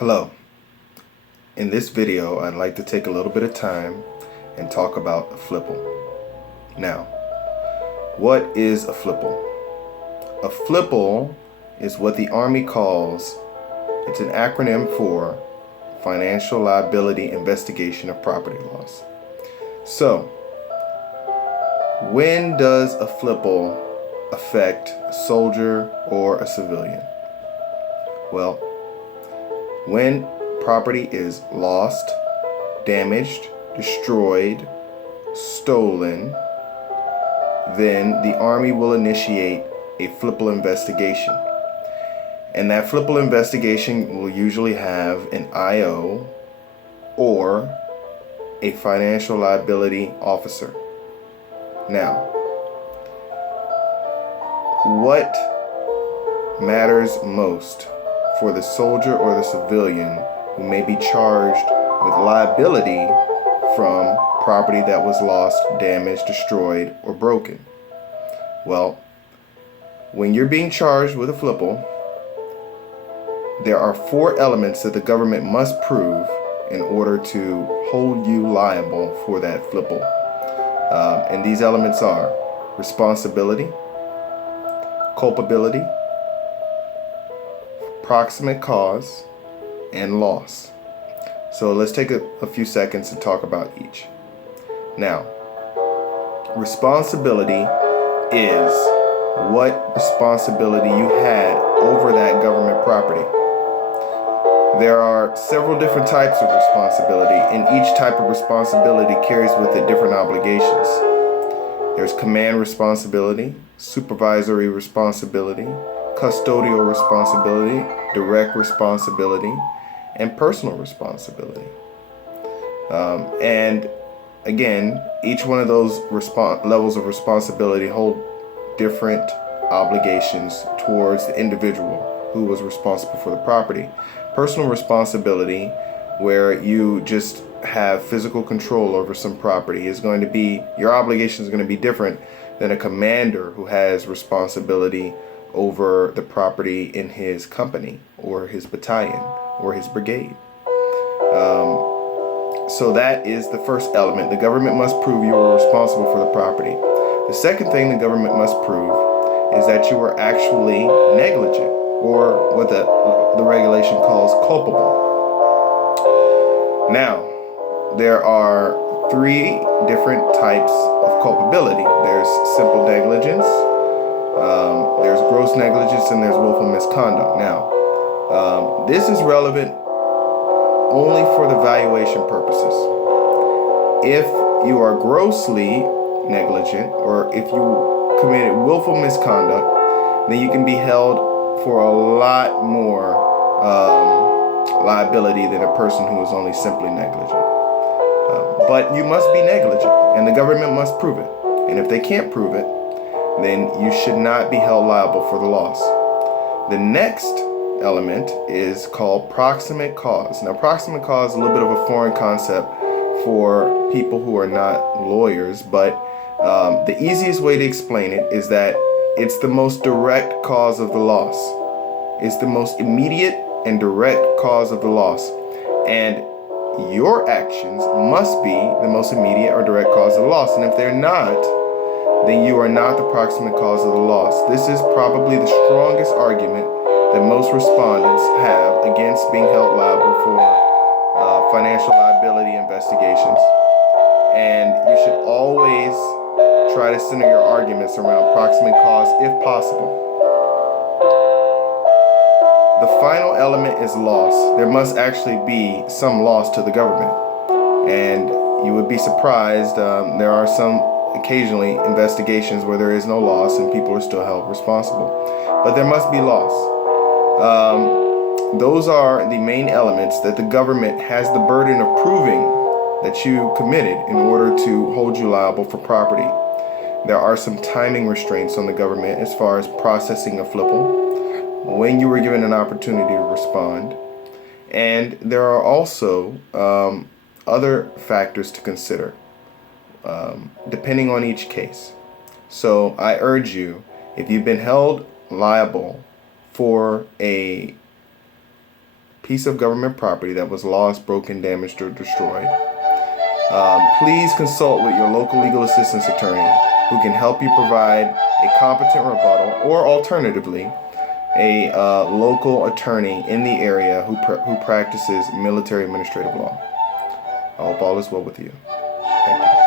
Hello. In this video, I'd like to take a little bit of time and talk about a FLIPL. Now, what is a FLIPL? A FLIPL is what the Army calls, it's an acronym for Financial Liability Investigation of Property Loss. So, when does a FLIPL affect a soldier or a civilian? Well, when property is lost, damaged, destroyed, stolen, then the Army will initiate a FLIPL investigation. And that FLIPL investigation will usually have an IO or a financial liability officer. Now, what matters most for the soldier or the civilian who may be charged with liability from property that was lost, damaged, destroyed, or broken? Well, when you're being charged with a FLIPL, there are 4 elements that the government must prove in order to hold you liable for that FLIPL. And these elements are responsibility, culpability, proximate cause, and loss. So let's take a few seconds to talk about each. Now, responsibility is what responsibility you had over that government property. There are several different types of responsibility, and each type of responsibility carries with it different obligations. There's command responsibility, supervisory responsibility, custodial responsibility, direct responsibility, and personal responsibility. And again, each one of those levels of responsibility hold different obligations towards the individual who was responsible for the property. Personal responsibility, where you just have physical control over some property, is going to be, your obligation is going to be different than a commander who has responsibility over the property in his company or his battalion or his brigade. So that is the first element. The government must prove you were responsible for the property. The second thing the government must prove is that you were actually negligent, or what the regulation calls culpable. Now, there are 3 different types of culpability. There's simple negligence, there's gross negligence, and there's willful misconduct. Now, this is relevant only for the valuation purposes. If you are grossly negligent, or if you committed willful misconduct, then you can be held for a lot more liability than a person who is only simply negligent. But you must be negligent, and the government must prove it. And if they can't prove it, then you should not be held liable for the loss. The next element is called proximate cause. Now, proximate cause is a little bit of a foreign concept for people who are not lawyers, but the easiest way to explain it is that it's the most direct cause of the loss. It's the most immediate and direct cause of the loss. And your actions must be the most immediate or direct cause of the loss. And if they're not, then you are not the proximate cause of the loss. This is probably the strongest argument that most respondents have against being held liable for financial liability investigations. And you should always try to center your arguments around proximate cause if possible. The final element is loss. There must actually be some loss to the government. And you would be surprised, there are some occasionally investigations where there is no loss and people are still held responsible. But there must be loss. Those are the main elements that the government has the burden of proving that you committed in order to hold you liable for property. There are some timing restraints on the government as far as processing a FLIPL, when you were given an opportunity to respond. And there are also other factors to consider, depending on each case. So I urge you, if you've been held liable for a piece of government property that was lost, broken, damaged, or destroyed, please consult with your local legal assistance attorney who can help you provide a competent rebuttal, or alternatively, a local attorney in the area who practices military administrative law. I hope all is well with you. Thank you.